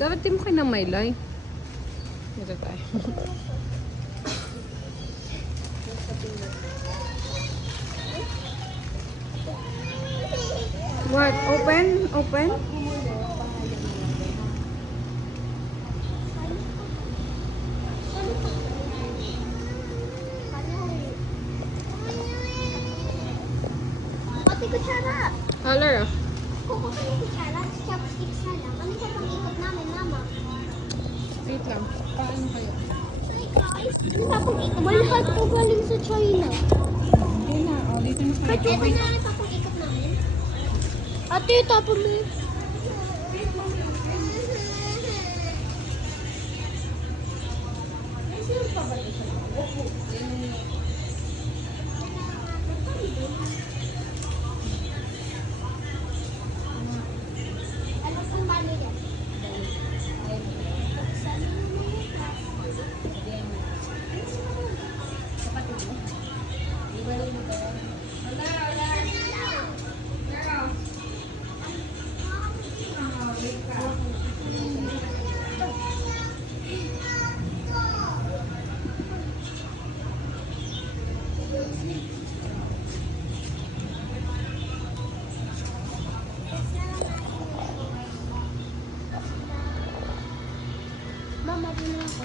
Dapat di mo kayo ng maylay. Dito tayo. What? Open? Open? Pati kutsara. Color ah. Kuko ko yung kutsara. Chopsticks na lang. Ano siya pang-ikot namin, mama? Wait lang. Paano kayo? Hi guys. Ano pa pang-ikot? Malakad po galing sa China. Hindi na. O, dito na kayo. Ito na pa pang-ikot namin. Ate, tapon mo yun. Ano pang bali yan? Mama, din na ako.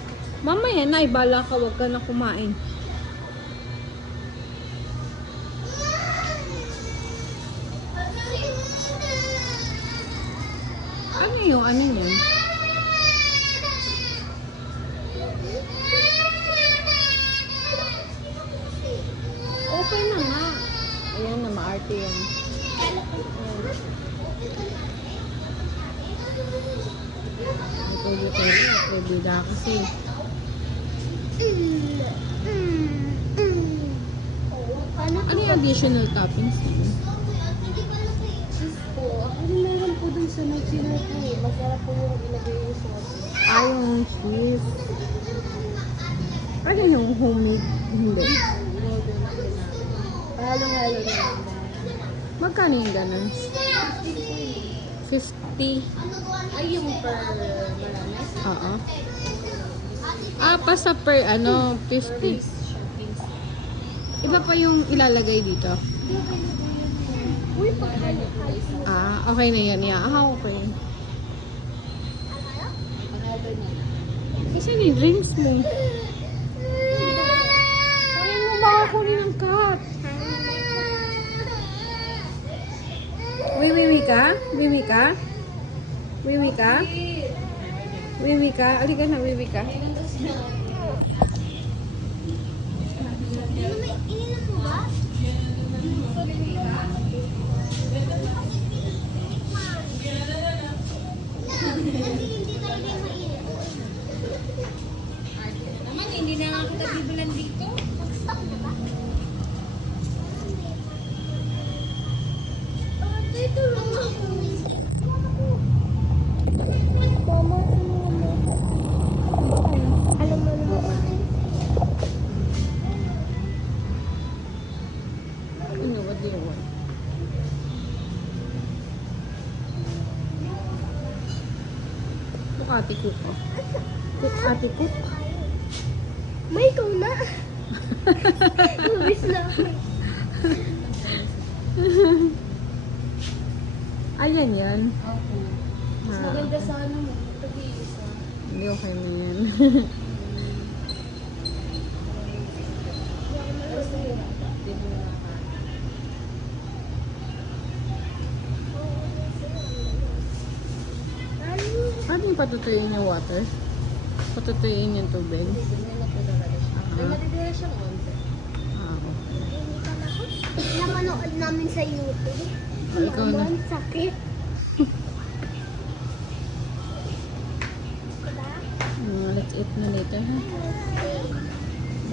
Mamaya na, ibala ka. Huwag ka na kumain. Ano yung ano yun? Open na nga. Ayan na, maarte yan. Ito tayo. Bida kasi. Ano yung additional toppings? Cheese po. Ano meron po dun sa nag-sinay po eh. Masarap po yung ilagay yung sauce. Ay, yung cheese. Ano yung homemade? Hindi. Halo-halo na. Magkano yung ganun? 50. Ay, yung per bananas? Oo. Ah, basta per ano, 50. Iba pa yung ilalagay dito. Uy, pagkano price? Ah, okay na yan. Yeah. Ah, okay. Kasi ni drinks mo. Kunin mo ba kunin ng cut? Wiwi ka? Wiwi ka? Wiwi ka? Wiwi ka? Alika na, wiwi ka. Ininom mo ba? Hindi talaga yung mainit. Naman, hindi na nga kita bibilan dito. Nag-stop na ba? Dito lang ako. Mama, alam mo naman. Ano, what do you want? Ate cook oh. Cook, ate cook. May ikaw na. Mabis na ako. Ayan yan. Opo. Mas Ah, maganda sa ano mo, tag-iisa. hindi okay na yan. Basta yun, di mo nakakain. Paano yung patutuyuin yung water? Patutuyuin yung tubig? Ganyan na po talaga siya. May Ah. matitira siyang onte. Ah, okay. Napanood namin sa YouTube. Oh, ikaw na. Naman, sakit. Diba? Let's eat na later, ha?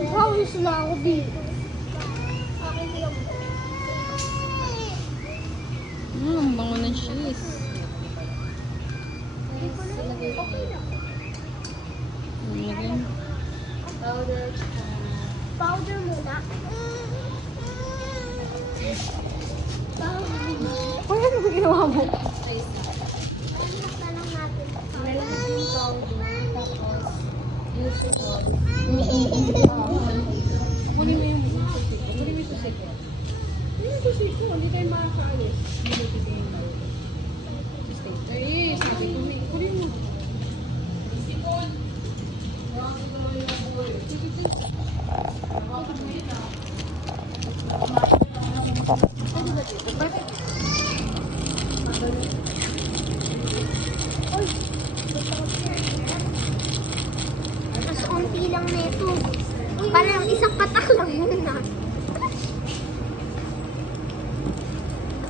Hawis na ako dito. Akin lang. Ang bango ng cheese. Okay lang. Lagyan. Powder, tsaka Powder muna. Powder. Uy, ano ba ginawa mo? spice na. Ano lang natin? Nilalagay kasi ko, hindi tayo makakaalis. Hindi ko tingin na ulo. Eh, sabi ko, kunin mo. Mas konti lang na ito. Parang isang patak lang yun na.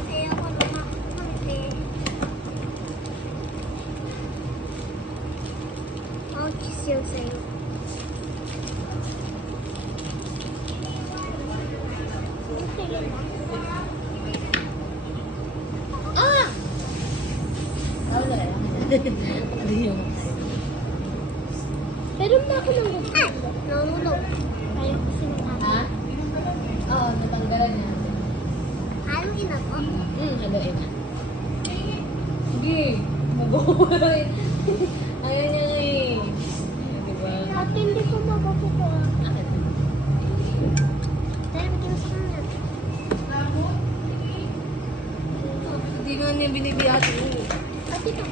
Ayoko na makakunti. I'll kiss you sa'yo. Ah! Meron ba ako ng gusto? Nahulog. Ayaw kasi ng Ha? Oo, natanggalan niya. haluin ako. Haluin na. Sige. Mabuhay. Ayaw niya nga eh. Diba? At hindi ko mapapukuha. Akit. Dahil bigyan sa kanya. Hindi nga niya binibiyati mo. At ito.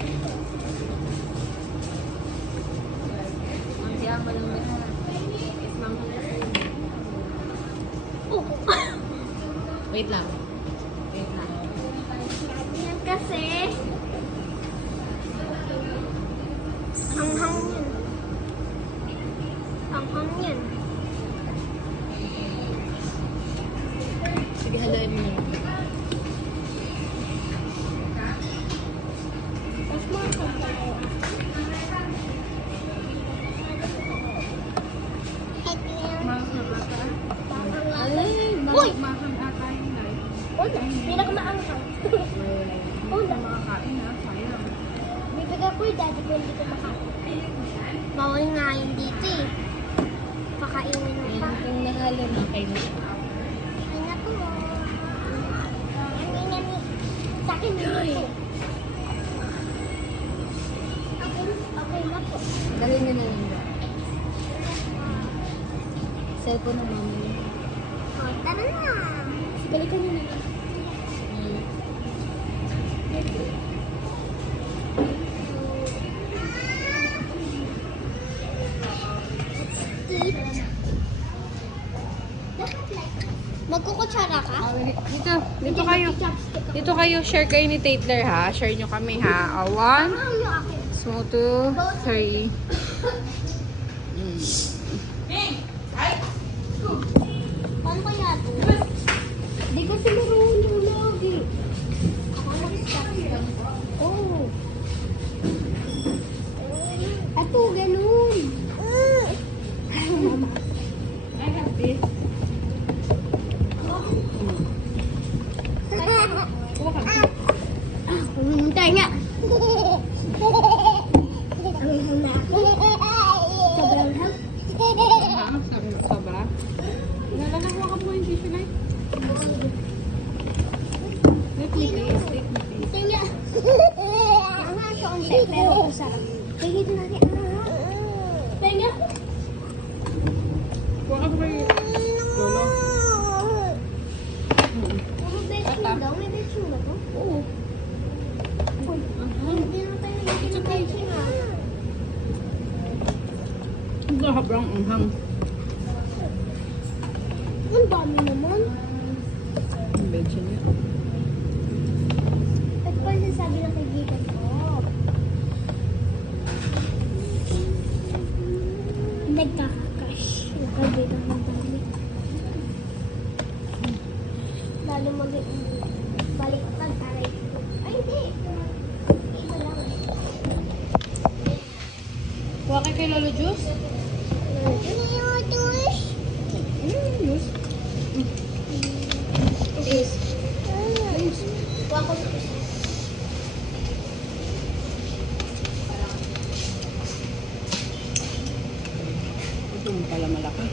Ang siyama lang na. Ismang ko na sa'yo. Oh. Wait lang. Wait lang. Yan kasi. Hanghang yan. Hanghang yan. Sige, haluin mo na. Mas mahal tayo. Ay, Uy! Mahal ata yun na. Wala. Pinakamaanghang. Wala. Makakain na, sayang. Bibigay ko yung daddy ko hindi ko makakain. Bawal nga yun dito eh. Pakainin mo pa. Kung nahalo na kayo na. Ay na po. Yummy. Sa akin dito. Okay na po. Dali na lang yun. Cellphone ng mama niya. O, tara na. Balikan nyo na. Magkukutsara ka? Dito kayo. Dito kayo, share kayo ni Tatler ha. Share nyo kami ha. One, Ano yung akin? so two, three. Paano kaya ito? Hindi ko sinurunod lagi. Ako lang oh. Ito, ganun. I have this. Pumunta nga. Sobrang hap. Sabi ka ba? Nalalawa ka po yung tissue na. Let me taste. Let me taste. Kaya, ang siya onte, pero masarap. Kaya dito natin. Kaya, Kuha ka ba yung lolo? puro betching daw. May betching ba to? Oo. Hindi na tayo nagiging ng betching ah. Ang sobrang anghang. Ang dami naman. Ang bedsa niya. At pa sabi ng kaibigan ko. Nagkakakas. Yung kaibigan ng dami. Lalo baliktad aray ko. Ay, hindi. Iba lang. Kuha kayo kay Lolo Juice? Ano yung tush? Please. Kuha ko ng isa. Ito mo pala malaki.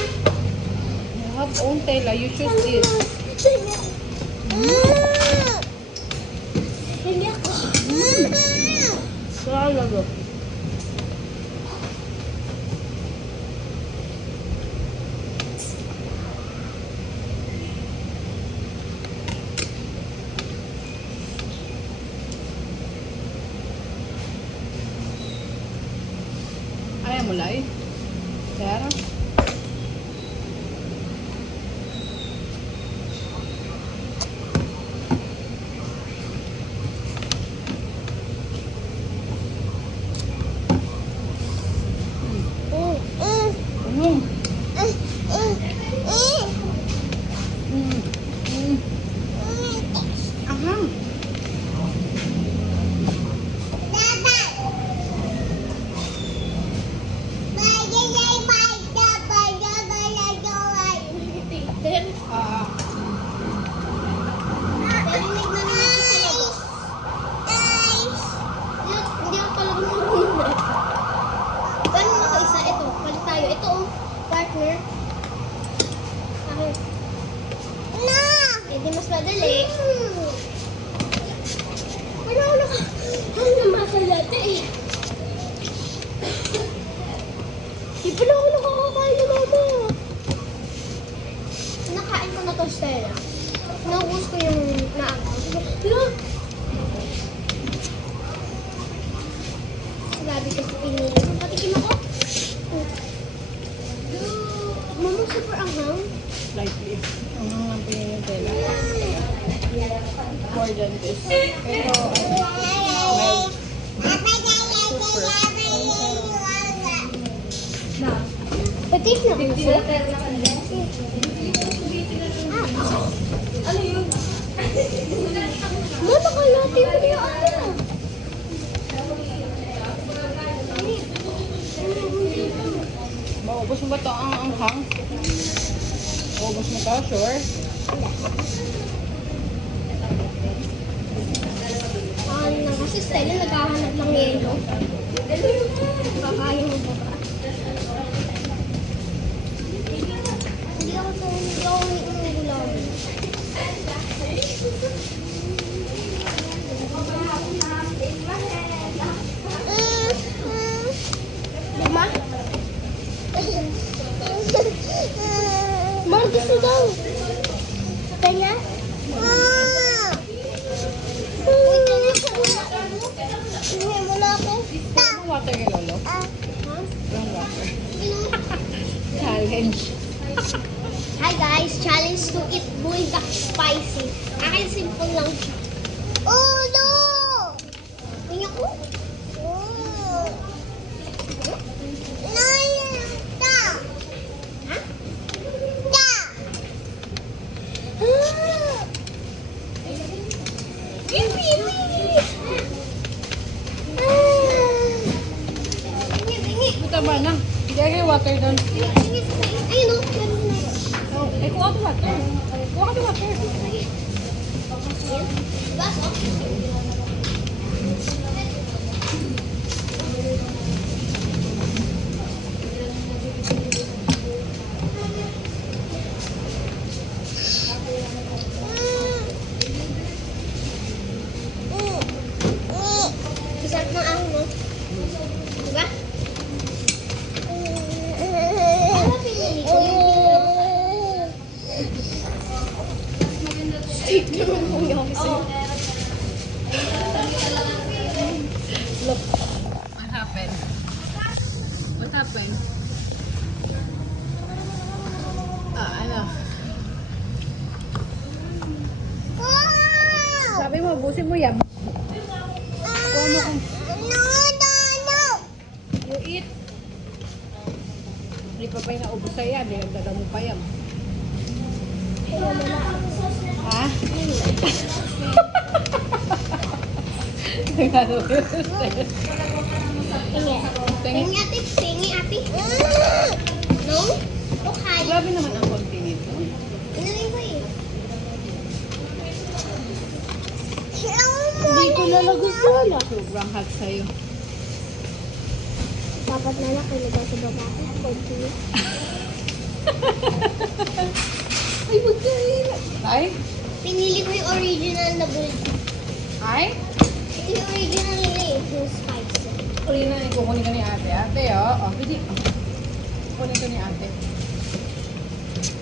You have own tela. You choose this. Hindi ako. Kuha Lolo. mulai. Pero, mm. Ahang. Then, Ah, Narinig na naman sa labas. Hindi ako talaga marunong. Paano nakaisa? Ito, palit tayo. Ito, oh, partner. Okay. Na! Eh, di mas madali. Pero ako ano namakalate eh. Di pala ako nakakakain na mama. Nakain ko na to, Stella. Naubos ko yung naagaw. Pero, sabi kasi pinili ko. Patikim ako. Mama, super anghang. slightly. Ang pinin yung tela. More than this. Pero, Patik na uso. ano yun? Mama, nakalati mo yung ano. maubos mo ba ito ang anghang? Maubos mo ito, sure? Kasi Stella naghahanap ng yelo. Kakain mo ba ba? Hindi ako umiulang. Mama? Mar, gusto daw. Kanya? Hindi mo na ako. Anong water yung lolo? Ha? Anong water? Challenge. Hi guys, challenge to eat bulldog spicy. Akin simple lang siya. Oh no! Tingnan ko. Oh. No, da. Ha? Da. Ah. Iwi, iwi. Ito ba na? Hindi kayo water doon. Ayun o, meron na. Oh, eh, kuha ka water. Kuha ka water. Baso? Isang na ako, no? Diba? Ano pinili ko? Straight naman po yung kasi. Look. What happened? What happened? Ano? Sabi mo, busin mo yan. Kuha mo kung... No! You eat. Hindi pa pa yung naubos sa'yo yan. Dinagdagan mo pa yan. Ha? Tingi ate, tingi ate. No? Okay. Grabe naman ang konti nito. Ano rin ko eh? Hindi ko lalagos wala. Sobrang hot sa'yo. Dapat na lang kailangan sa baba ko. Konti. Ay, magkain. Ay? Pinili ko yung original na bulldog. Ay? Ito yung original nila eh, yung spicy. Kukunin ka ni ate. Ate, oh. Oh, pwede. Kukunin ka ni ate.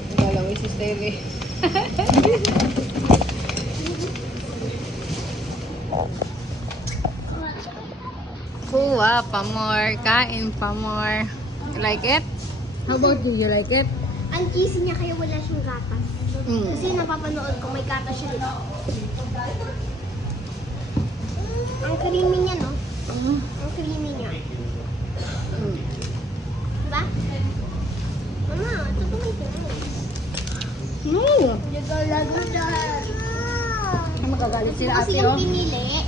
Naglalaway si Stevie. Kuha pa more. Kain pa more. You like it? How about you? You like it? Ang cheesy niya kaya wala siyang gatas. Mm. Kasi napapanood ko may gatas siya dito. Ang creamy niya, no? Mm. Ang creamy niya. Mm. Diba? Mama, ito po may tinis. No! Lago dyan. Ay, magagalit Ito sila kasi ate, yung oh. pinili.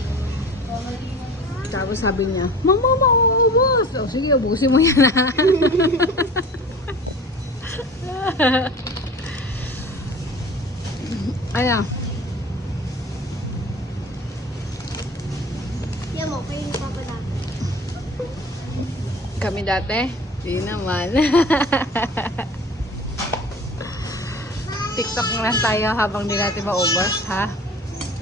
Tapos sabi niya, Mama, mauubos! O sige, ubusin mo yan, ha? Ano? Yan mo, kayo ni Papa dati. Kami dati? Di naman. TikTok na lang tayo habang di natin maubos, ha?